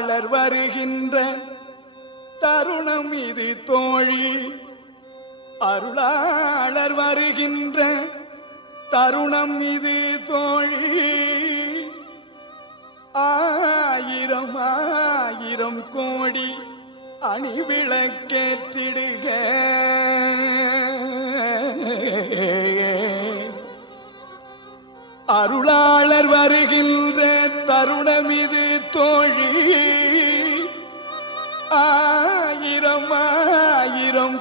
அருளாளர் வருகின்ற தருணம் இது தோழி. அருளாளர் வருகின்ற தருணம் இது தோழி. ஆயிரம் ஆயிரம் கோடி அணிவிளக்கேற்றிடுக. அருளாளர் வருகின்ற தருணம் இது தோழி.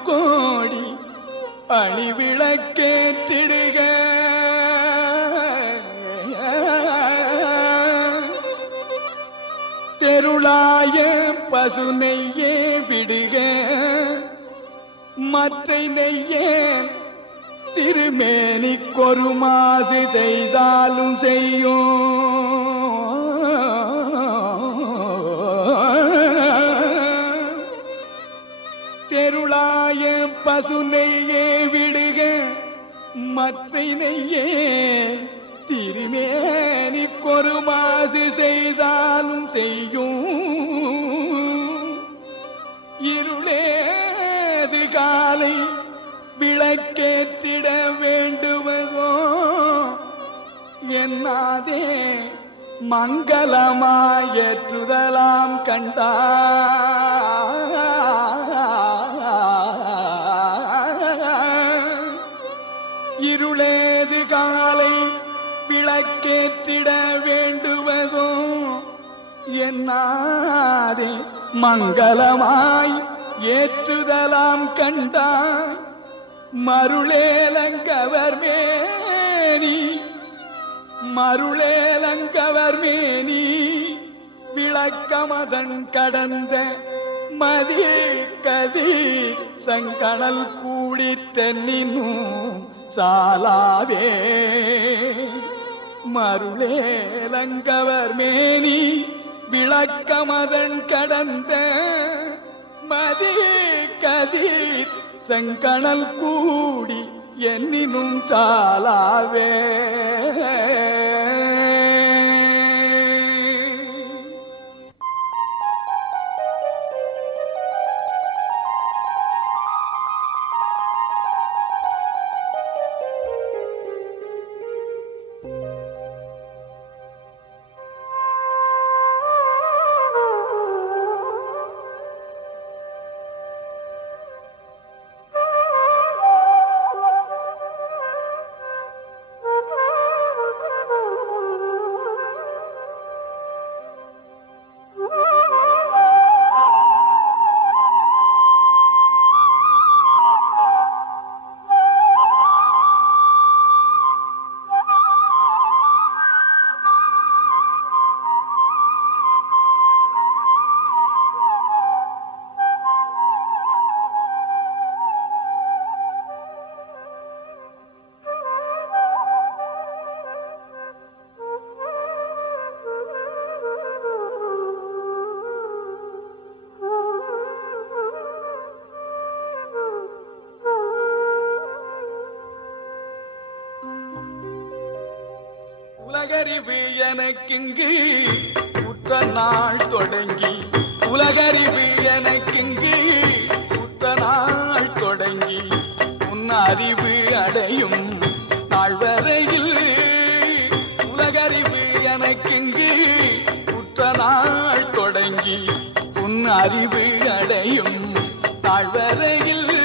கோடி அணிவிளக்கேற்றிடுக தெருளாய பசுநெய்யே விடுக. மற்ற நெய்யே திருமேனி கொருமாது செய்தாலும் செய்யும். தெருளாய பசுநெய்யே விடுக மற்ற நெய்யே. திருமேனி கொருமாது செய்தாலும் செய்யும். இருளேது காலை விளக்கேற்றிட வேண்டுவதோ என்னாதே மங்களமாயற்றுதலாம் கண்டா. இருளேது காலை விளக்கேற்றிட வேண்டுவதோ? என்னாதே மங்களமாய் ஏற்றுதலாம் கண்டாய்? மருளேலங்கவர் மேனி மருளேலங்கவர் மேனி விளக்கமதன் கடந்த மதி கதி சங்கடல் கூடி தென்னினும் சாலாவே மருளேலங்கவர் மேனி விளக்கமதன் கடந்த மதி கதிர் செங்கணல் கூடி என்னினும் சாலாவே. உலகறிவு எனக்கிங்கு உற்ற நாள் தொடங்கி. உலகறிவு எனக்கிங்கு உற்ற நாள் தொடங்கி. உன் அறிவு அடையும் நாள் வரையில் உலகறிவு எனக்கிங்கு உற்ற நாள் தொடங்கி. உன் அறிவு அடையும் நாள் வரையில்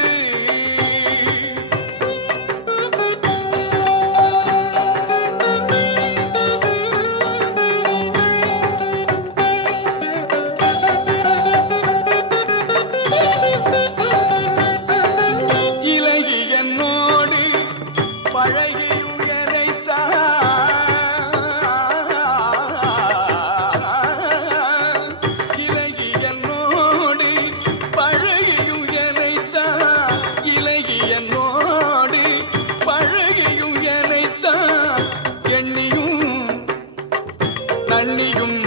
நன்னியும்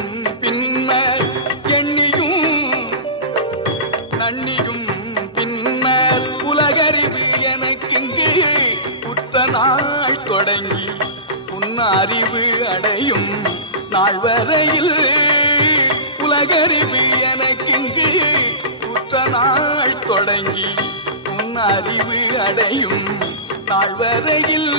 பின்னர் எண்ணியும் நன்னியும் பின்னர் உலகறிவு எனக்கிங்கு உற்ற நாள் தொடங்கி உன் அறிவு அடையும் நாள் வரையில் உலகறிவு எனக்கிங்கு உற்ற நாள் தொடங்கி உன் அறிவு அடையும் நாள் வரையில்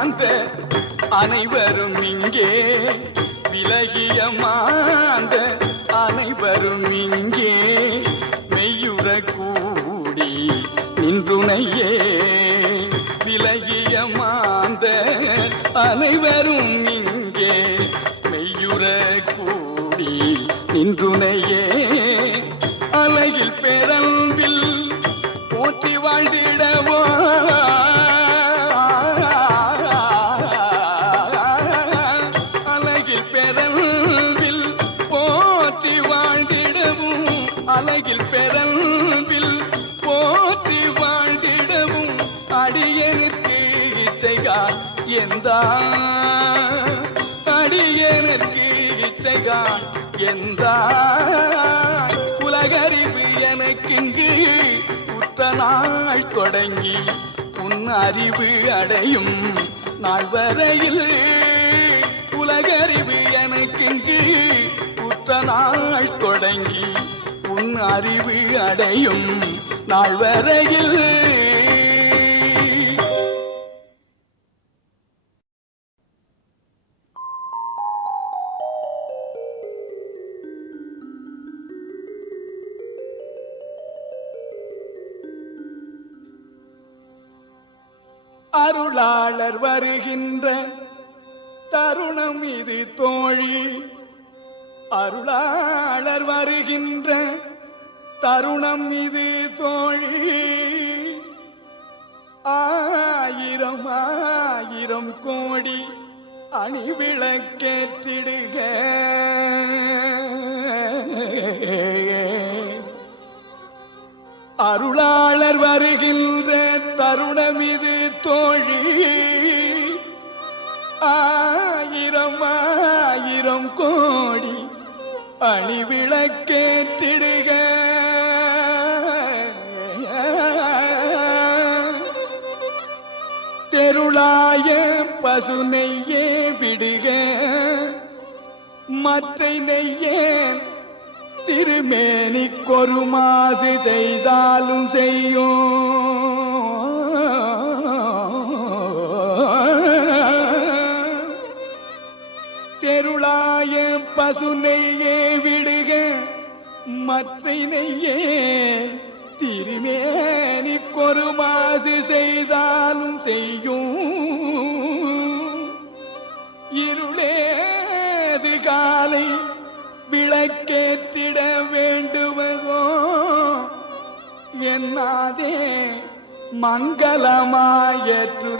மாந்த அனைவரும் இங்கே. விலகிய மாந்த அனைவரும் இங்கே. மெய்யுற கூடி நின்றுணையே. விலகிய மாந்த அனைவரும் இங்கே. மெய்யுற கூடி நின்றுணையே. அலையில் பெறம்பில் போற்றி வாழ்ந்திடவோ? எந்த அடியனுக்கு இச்சைகால் எந்த. உலகறிவு எனக்கிங்கு உற்ற நாள் தொடங்கி உன் அறிவு அடையும் நாள் வரையில். உலகறிவு எனக்கிங்கு உற்ற நாள் தொடங்கி உன் அறிவு அடையும் நாள் வரையில். அருளாளர் வருகின்ற தருணம் இது தோழி. அருளாளர் வருகின்ற தருணம் இது தோழி. ஆயிரம் ஆயிரம் கோடி அணிவிளக்கேற்றிடுக. அருளாளர் வருகின்ற தருணம் இது தோழி. ஆயிரம் ஆயிரம் கோடி அணிவிளக்கேற்றிடுக தெருளாய பசு நெய்யே விடுக. மற்ற நெய்யே திருமேனி கொருமாசு செய்தாலும் செய்யும். தெருளாய பசு நெய்யே விடுக மற்ற நெய்யே திருமேனி கொருமாசு செய்தாலும் செய்யும். விளக்கேற்றிட வேண்டுவதோ? என்னாதே மங்களமாயற்று